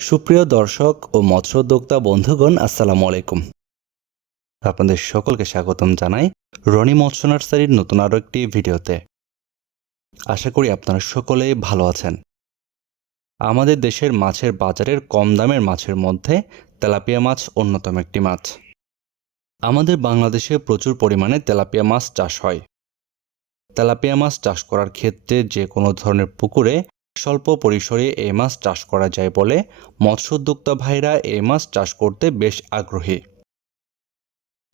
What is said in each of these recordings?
সুপ্রিয় দর্শক ও মৎস্যোদ্যোক্তা বন্ধুগণ, আসসালামু আলাইকুম। আপনাদের সকলকে স্বাগতম জানাই রনি মৎস্য নার্সারির নতুন আরও একটি ভিডিওতে। আশা করি আপনারা সকলেই ভালো আছেন। আমাদের দেশের মাছের বাজারের কম দামের মাছের মধ্যে তেলাপিয়া মাছ অন্যতম একটি মাছ। আমাদের বাংলাদেশে প্রচুর পরিমাণে তেলাপিয়া মাছ চাষ হয়। তেলাপিয়া মাছ চাষ করার ক্ষেত্রে যে কোনো ধরনের পুকুরে স্বল্প পরিসরে এই মাছ চাষ করা যায় বলে মৎস্যোদ্যোক্তা ভাইরা এই মাছ চাষ করতে বেশ আগ্রহী।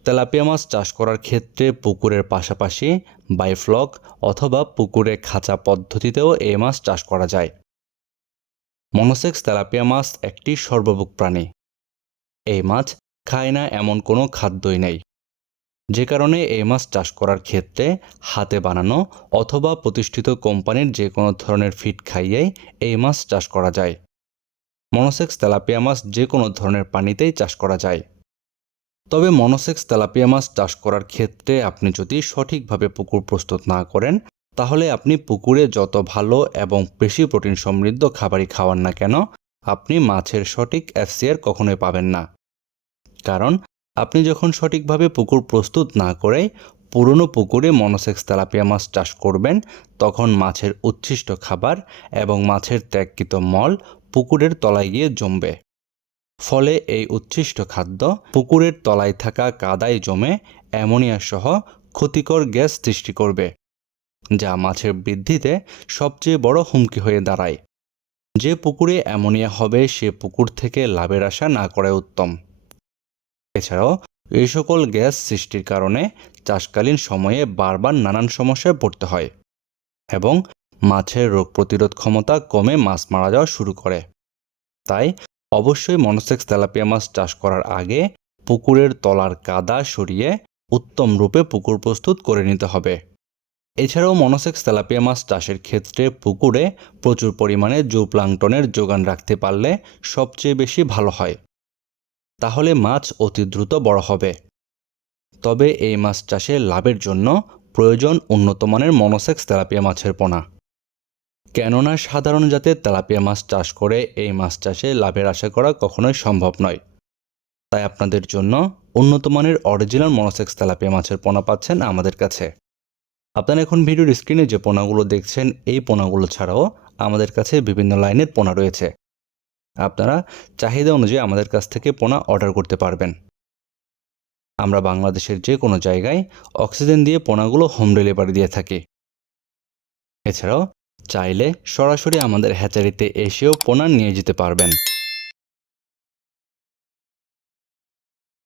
তেলাপিয়া মাছ চাষ করার ক্ষেত্রে পুকুরের পাশাপাশি বাইফ্লক অথবা পুকুরে খাঁচা পদ্ধতিতেও এই মাছ চাষ করা যায়। মনোসেক্স তেলাপিয়া মাছ একটি সর্বভুক প্রাণী। এই মাছ খায় না এমন কোনো খাদ্যই নেই। যে কারণে এই মাছ চাষ করার ক্ষেত্রে হাতে বানানো অথবা প্রতিষ্ঠিত কোম্পানির যে কোনো ধরনের ফিড খাইয়েই এই মাছ চাষ করা যায়। মনোসেক্স তেলাপিয়া মাছ যে কোনো ধরনের পানিতেই চাষ করা যায়। তবে মনোসেক্স তেলাপিয়া মাছ চাষ করার ক্ষেত্রে আপনি যদি সঠিকভাবে পুকুর প্রস্তুত না করেন, তাহলে আপনি পুকুরে যত ভালো এবং বেশি প্রোটিন সমৃদ্ধ খাবারই খাওয়ান না কেন, আপনি মাছের সঠিক এফসিআর কখনোই পাবেন না। কারণ আপনি যখন সঠিকভাবে পুকুর প্রস্তুত না করে পুরনো পুকুরে মনোসেক্স তেলাপিয়া মাছ চাষ করবেন, তখন মাছের উচ্ছিষ্ট খাবার এবং মাছের ত্যাগকৃত মল পুকুরের তলায় গিয়ে জমবে। ফলে এই উচ্ছিষ্ট খাদ্য পুকুরের তলায় থাকা কাদায় জমে অ্যামোনিয়া সহ ক্ষতিকর গ্যাস সৃষ্টি করবে, যা মাছের বৃদ্ধিতে সবচেয়ে বড় হুমকি হয়ে দাঁড়ায়। যে পুকুরে অ্যামোনিয়া হবে, সে পুকুর থেকে লাভের আশা না করাই উত্তম। এছাড়াও, এই সকল গ্যাস সৃষ্টির কারণে চাষকালীন সময়ে বারবার নানান সমস্যায় পড়তে হয় এবং মাছের রোগ প্রতিরোধ ক্ষমতা কমে মাছ মারা যাওয়া শুরু করে। তাই অবশ্যই মনোসেক্স তেলাপিয়া মাছ চাষ করার আগে পুকুরের তলার কাদা সরিয়ে উত্তম রূপে পুকুর প্রস্তুত করে নিতে হবে। এছাড়াও মনোসেক্স তেলাপিয়া মাছ চাষের ক্ষেত্রে পুকুরে প্রচুর পরিমাণে জুপ্লাংটনের যোগান রাখতে পারলে সবচেয়ে বেশি ভালো হয়। তাহলে মাছ অতি দ্রুত বড় হবে। তবে এই মাছ চাষে লাভের জন্য প্রয়োজন উন্নত মানের মনোসেক্স তেলাপিয়া মাছের পোনা। কেননা সাধারণ জাতের তেলাপিয়া মাছ চাষ করে এই মাছ চাষে লাভের আশা করা কখনোই সম্ভব নয়। তাই আপনাদের জন্য উন্নত মানের অরিজিনাল মনোসেক্স তেলাপিয়া মাছের পোনা পাচ্ছেন আমাদের কাছে। আপনারা এখন ভিডিওর স্ক্রিনে যে পোনাগুলো দেখছেন, এই পোনাগুলো ছাড়াও আমাদের কাছে বিভিন্ন লাইনের পোনা রয়েছে। আপনারা চাহিদা অনুযায়ী আমাদের কাছ থেকে পোনা অর্ডার করতে পারবেন। আমরা বাংলাদেশের যে কোনো জায়গায় অক্সিজেন দিয়ে পোনাগুলো হোম ডেলিভারি দিয়ে থাকি। এছাড়াও চাইলে সরাসরি আমাদের হ্যাচারিতে এসেও পোনা নিয়ে যেতে পারবেন।